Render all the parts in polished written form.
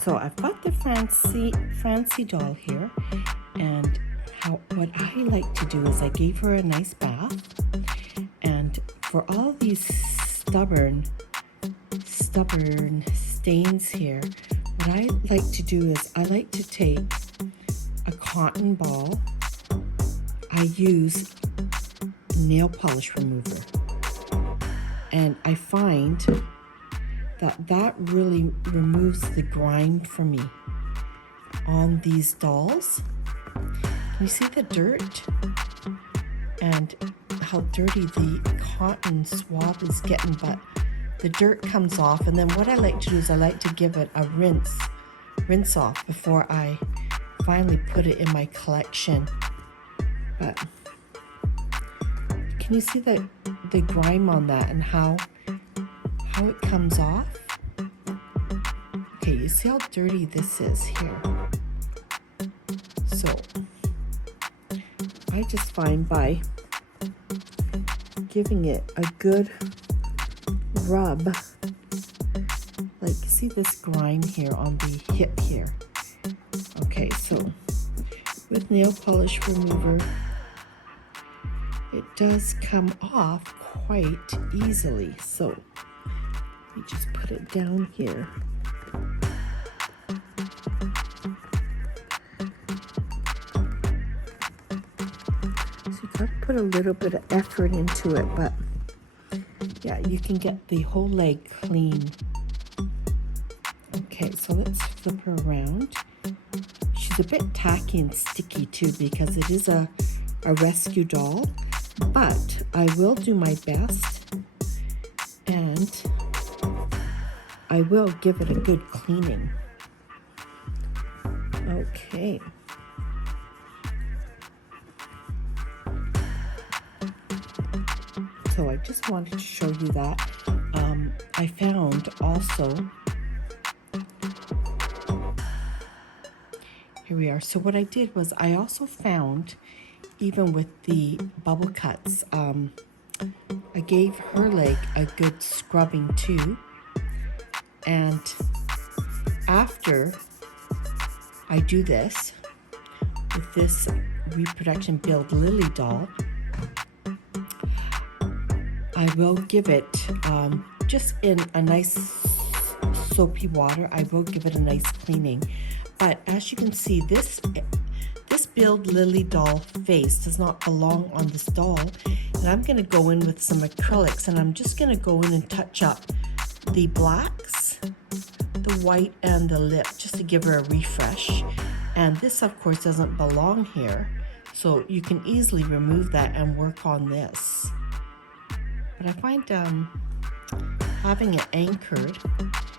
So I've got the Francie doll here, and what I like to do is I gave her a nice bath, and for all these stubborn stains here, what I like to do is I like to take a cotton ball. I use nail polish remover, and I find that really removes the grime for me on these dolls. Can you see the dirt and how dirty the cotton swab is getting? But the dirt comes off, and then what I like to do is I like to give it a rinse off before I finally put it in my collection. But can you see the grime on that and how it comes off? Okay, you see how dirty this is here. So I just find by giving it a good rub, like see this grime here on the hip here. Okay, so with nail polish remover, it does come off quite easily. So we just put it down here. So you gotta put a little bit of effort into it, but yeah, you can get the whole leg clean. Okay, so let's flip her around. She's a bit tacky and sticky too because it is a rescue doll, but I will do my best and I will give it a good cleaning. Okay. So I just wanted to show you that. I found also, here we are. So what I did was I also found, even with the bubble cuts, I gave her leg a good scrubbing too. And after I do this, with this reproduction build Lily doll, I will give it just in a nice soapy water. I will give it a nice cleaning. But as you can see, this build Lily doll face does not belong on this doll. And I'm going to go in with some acrylics, and I'm just going to go in and touch up the blacks, the white, and the lip, just to give her a refresh. And this, of course, doesn't belong here, so you can easily remove that and work on this. But I find having it anchored,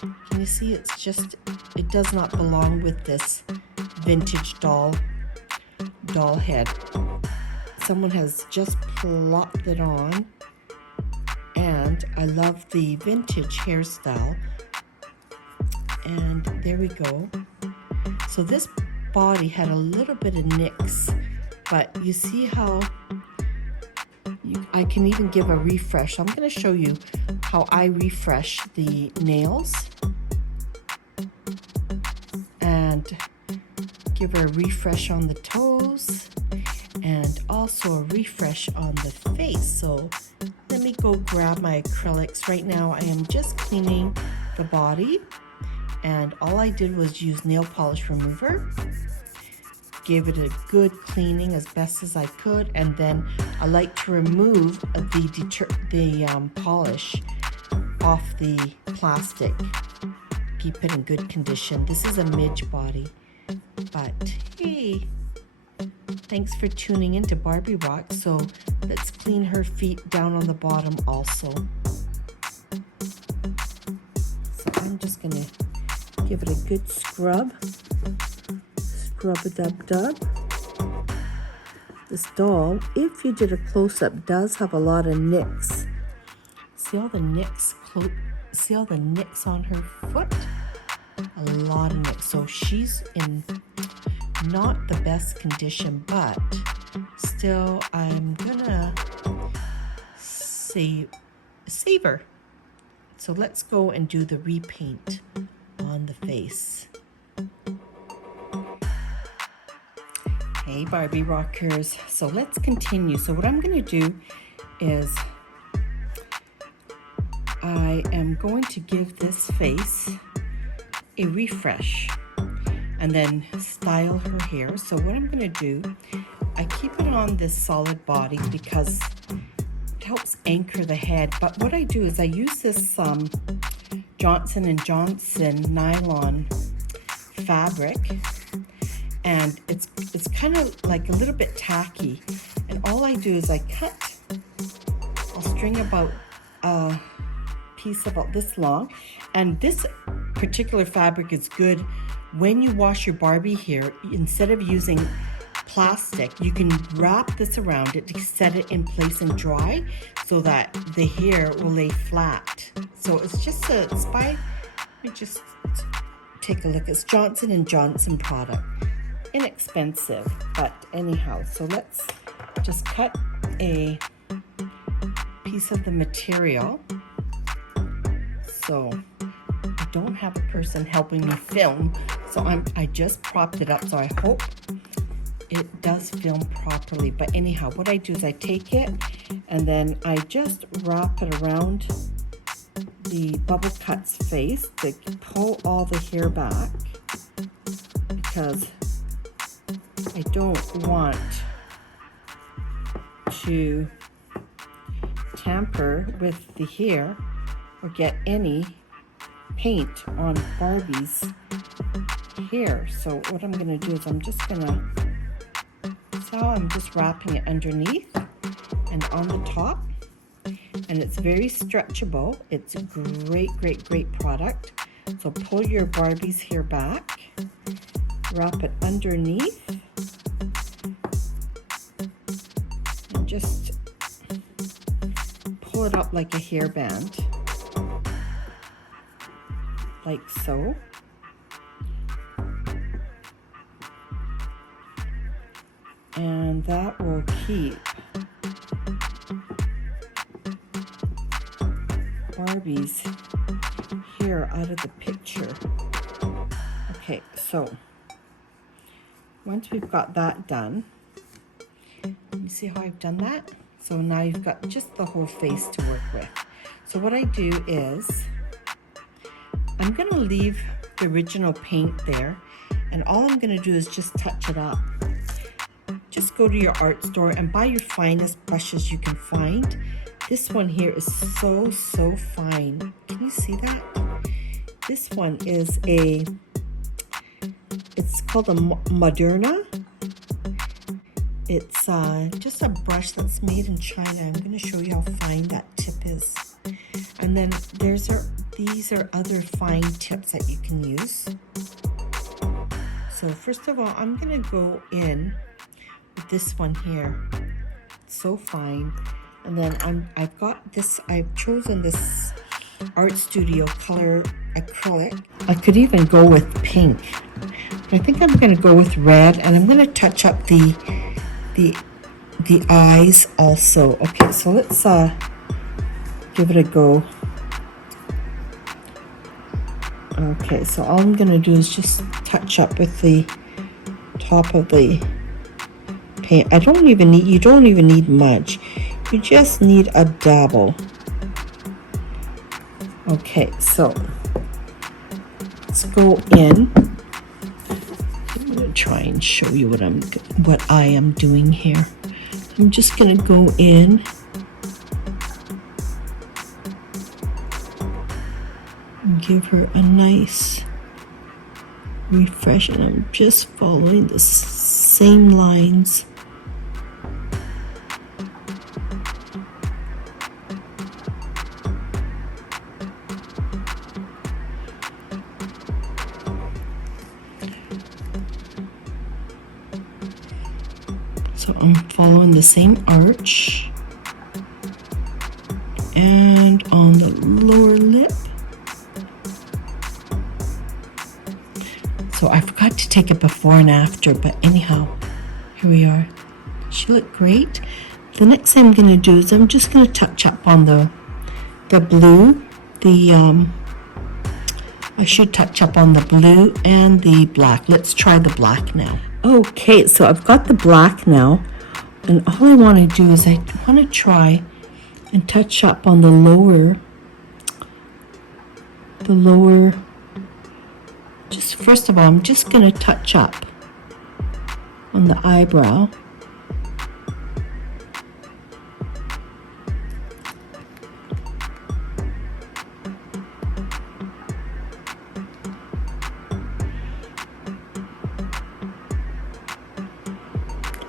can you see it does not belong with this vintage doll head. Someone has just plopped it on, and I love the vintage hairstyle. And there we go. So this body had a little bit of nicks, but you see how I can even give a refresh. I'm going to show you how I refresh the nails and give her a refresh on the toes and also a refresh on the face. So let me go grab my acrylics. Right now I am just cleaning the body, and all I did was use nail polish remover. Gave it a good cleaning as best as I could, and then I like to remove the polish off the plastic. Keep it in good condition. This is a midge body, but hey, thanks for tuning in to Barbie Rock. So let's clean her feet down on the bottom also. So I'm just gonna give it a good scrub. Rub-a-dub-dub. This doll, if you did a close-up, does have a lot of nicks. See all the nicks? See all the nicks on her foot? a lot in it. So she's in not the best condition, but still I'm gonna save her. So let's go and do the repaint on the face. Hey Barbie rockers, so let's continue. So what I'm gonna do is I am going to give this face a refresh and then style her hair. So what I'm gonna do, I keep it on this solid body because it helps anchor the head. But what I do is I use this Johnson & Johnson nylon fabric, and it's kind of like a little bit tacky. And all I do is I'll string about a piece about this long, and this particular fabric is good when you wash your Barbie hair. Instead of using plastic, you can wrap this around it to set it in place and dry so that the hair will lay flat. So it's just let me just take a look. It's Johnson & Johnson product. Inexpensive, but anyhow, so let's just cut a piece of the material. So I don't have a person helping me film, so I just propped it up, so I hope it does film properly. But anyhow, what I do is I take it and then I just wrap it around the Bubble Cut's face to pull all the hair back, because I don't want to tamper with the hair or get any paint on Barbie's hair. So what I'm going to do is I'm just wrapping it underneath and on the top, and it's very stretchable. It's a great product. So pull your Barbie's hair back, wrap it underneath, and just pull it up like a hairband, like so. And that will keep Barbie's hair out of the picture. Okay, so once we've got that done, you see how I've done that? So now you've got just the whole face to work with. So what I do is I'm going to leave the original paint there, and all I'm going to do is just touch it up. Just go to your art store and buy your finest brushes you can find. This one here is so fine. Can you see that? This one is it's called a Moderna. It's just a brush that's made in China. I'm going to show you how fine that tip is. And then these are other fine tips that you can use. So first of all, I'm going to go in with this one here. It's so fine. And then I've chosen this Art Studio color acrylic. I could even go with pink. But I think I'm going to go with red, and I'm going to touch up the eyes also. Okay, so let's give it a go. Okay, so all I'm going to do is just touch up with the top of the paint. You don't even need much. You just need a dabble. Okay, so let's go in. I'm going to try and show you what I am doing here. I'm just going to go in and give her a nice refresh, and I'm just following the same lines. So I'm following the same arch, and on the lower lip, So I forgot to take it before and after, but anyhow, here we are. She looked great. The next thing I'm going to do is I'm just going to touch up on the blue. I should touch up on the blue and the black. Let's try the black now. Okay, so I've got the black now, and all I want to do is I want to try and touch up on the lower, just first of all, I'm just going to touch up on the eyebrow.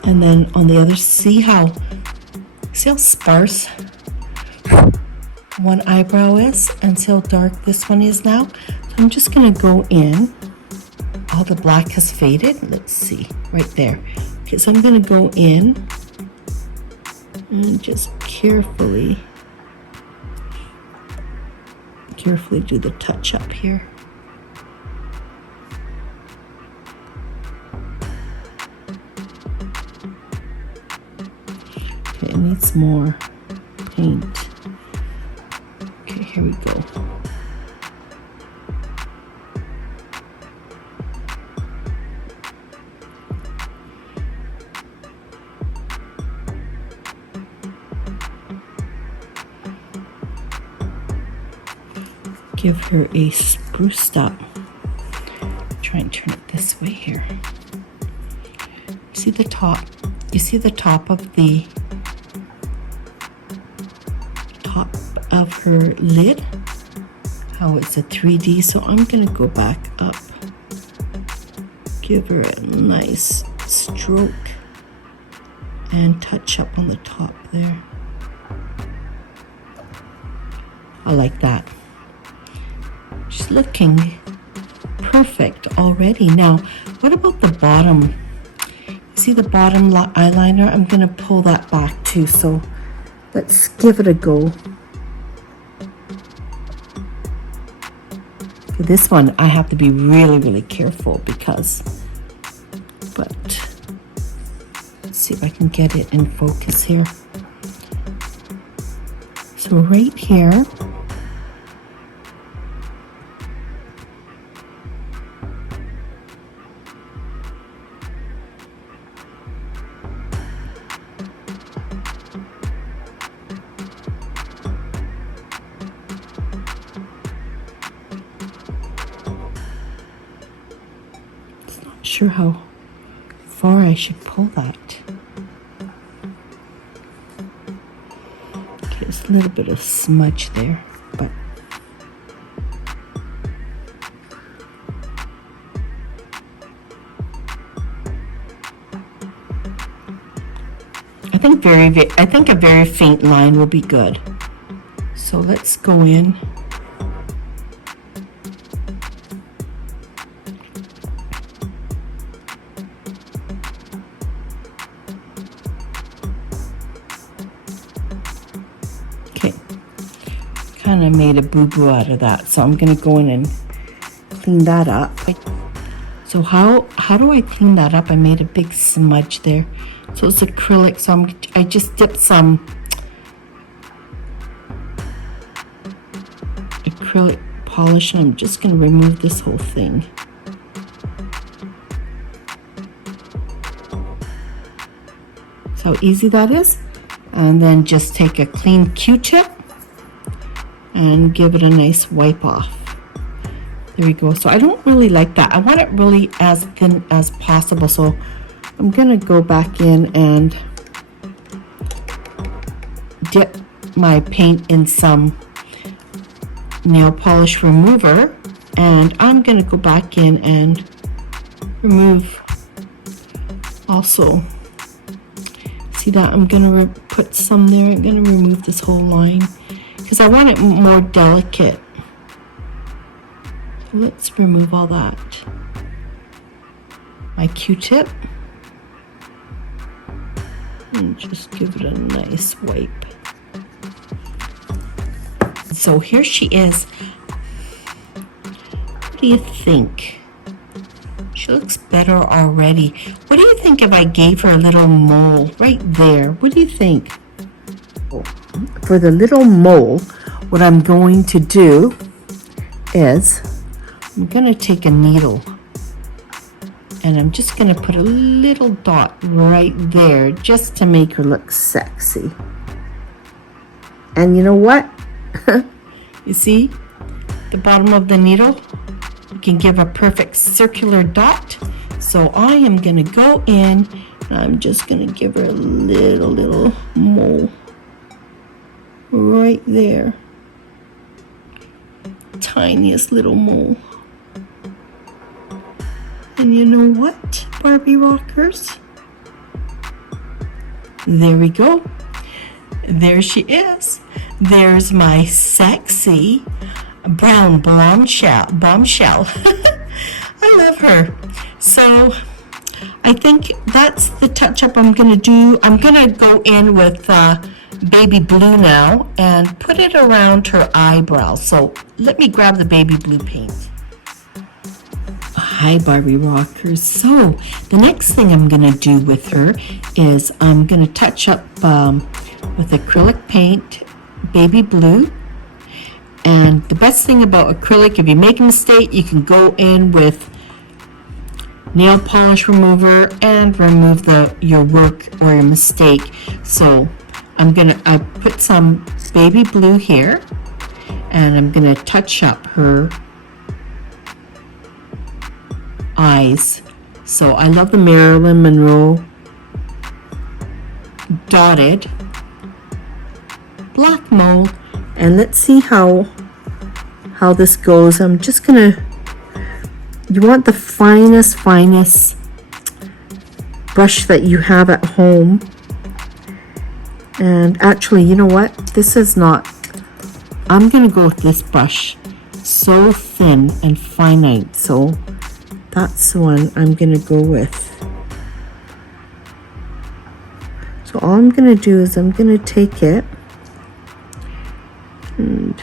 And then on the other, see how sparse one eyebrow is and see how dark this one is now. So I'm just going to go in. All the black has faded. Let's see, right there. Okay, so I'm going to go in and just carefully do the touch up here. Okay, it needs more paint. Okay, here we go. Give her a spruced up. Try and turn it this way here. See the top? You see the top of her lid? How it's a 3D. So I'm gonna go back up. Give her a nice stroke and touch up on the top there. I like that. She's looking perfect already. Now, what about the bottom? See the bottom eyeliner? I'm going to pull that back too, so let's give it a go. For this one, I have to be really, really careful because, but let's see if I can get it in focus here. So right here, sure how far I should pull that. Okay, there's a little bit of smudge there, but I think a very faint line will be good. So let's go in. Okay, kind of made a boo-boo out of that, so I'm going to go in and clean that up. So how do I clean that up? I made a big smudge there. So it's acrylic, so I just dipped some acrylic polish, and I'm just going to remove this whole thing. So how easy that is. And then just take a clean Q-tip and give it a nice wipe off. There we go. So I don't really like that. I want it really as thin as possible. So I'm going to go back in and dip my paint in some nail polish remover, and I'm going to go back in and remove also. See that? I'm going to put some there. I'm going to remove this whole line because I want it more delicate. So let's remove all that. My Q-tip. And just give it a nice wipe. So here she is. What do you think? She looks better already. What do you think if I gave her a little mole right there? What do you think? For the little mole, what I'm going to do is I'm going to take a needle and I'm just going to put a little dot right there just to make her look sexy. And you know what? You see the bottom of the needle? You can give a perfect circular dot. So I am going to go in and I'm just going to give her a little mole right there. Tiniest little mole. And you know what, Barbie rockers? There we go. There she is. There's my sexy brown bombshell. I love her. So I think that's the touch-up I'm going to do. I'm going to go in with baby blue now and put it around her eyebrows. So let me grab the baby blue paint. Hi, Barbie rockers. So the next thing I'm going to do with her is I'm going to touch up with acrylic paint, baby blue. And the best thing about acrylic, if you make a mistake, you can go in with nail polish remover and remove your work or your mistake. So I put some baby blue here and I'm going to touch up her eyes. So I love the Marilyn Monroe dotted black mold, and let's see how this goes. I'm just gonna, you want the finest brush that you have at home. And actually, you know what, this is not, I'm gonna go with this brush, so thin and finite. So that's the one I'm going to go with. So all I'm going to do is I'm going to take it and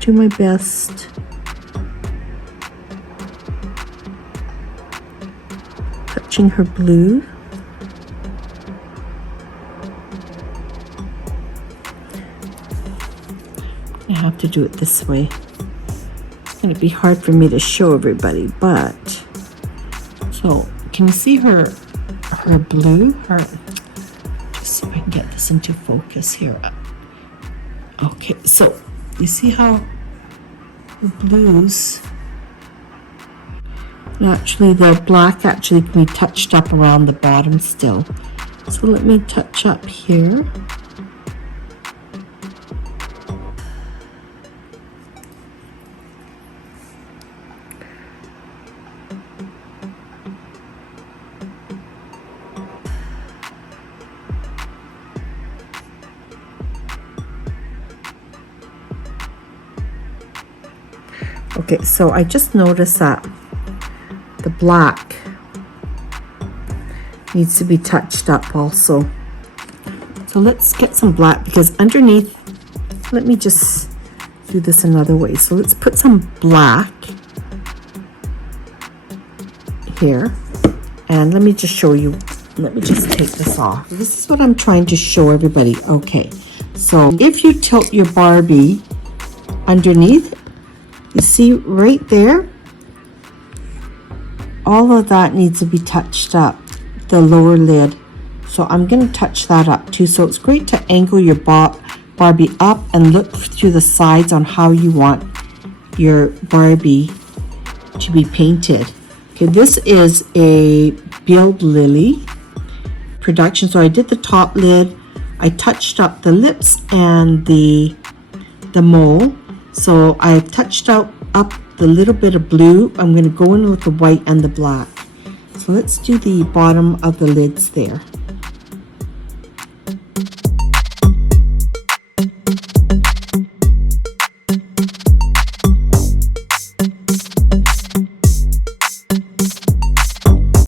do my best. Touching her blue. I have to do it this way. It's going to be hard for me to show everybody, but so can you see her blue? Just see if I can get this into focus here. Okay, so you see how the blues, and actually the black actually can be touched up around the bottom still. So let me touch up here. Okay, so I just noticed that the black needs to be touched up also. So let's get some black, because underneath, let me just do this another way. So let's put some black here, and let me just show you. Let me just take this off. This is what I'm trying to show everybody. Okay, so if you tilt your Barbie underneath, you see right there, all of that needs to be touched up, the lower lid. So I'm going to touch that up too. So it's great to angle your Barbie up and look through the sides on how you want your Barbie to be painted. Okay, this is a Build Lily production. So I did the top lid, I touched up the lips and the mole. So I've touched up the little bit of blue. I'm going to go in with the white and the black. So let's do the bottom of the lids there.